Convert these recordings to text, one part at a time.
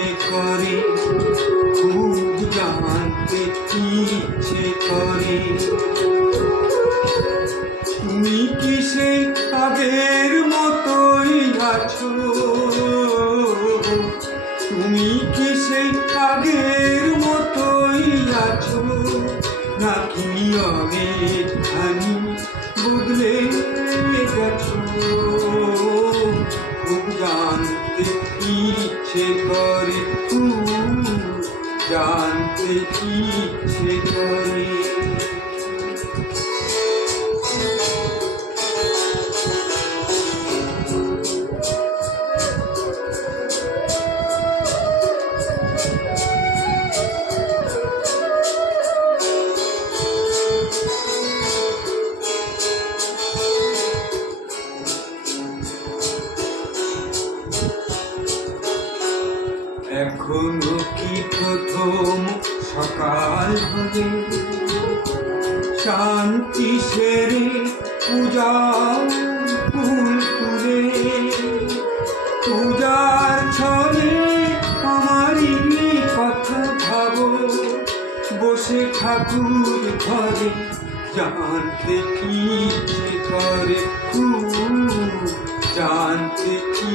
করে খুব জানতে ইচ্ছে করে। তুমি কি সেই আগের মতোই আছো? তুমি কি সেই আগের মতোই আছো? নাকি অনেকখানি বদলে জানতে ইচ্ছে করে। এখনও কি প্রথম সকাল হবে। শান্তি সেরে পূজা ফুল তুলে। পূজার ছলে আমারই কথা ভাবো। বসে ঠাকুর ঘরে জানতে কি করে। খুব জানতে কি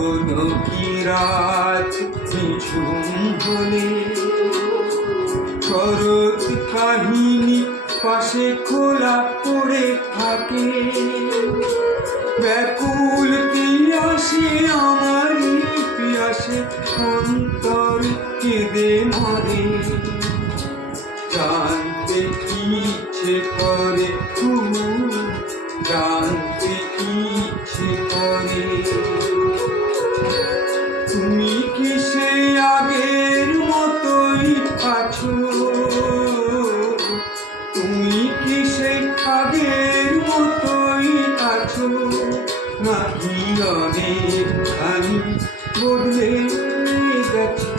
এখনও কি রাত শরৎ কাহিনী পাশে খোলা পড়ে থাকে। ব্যাকুল পিয়াসে আমার পিয়াসে অন্তর কেঁদে মরে। জানতে ইচ্ছে করে খুব জানতে ইচ্ছে করে? তুমি কি সে আগের মতোই আছো। তুমি কি সে আগের মতোই আছো? নাকি অনেকখানি বদলে গেছো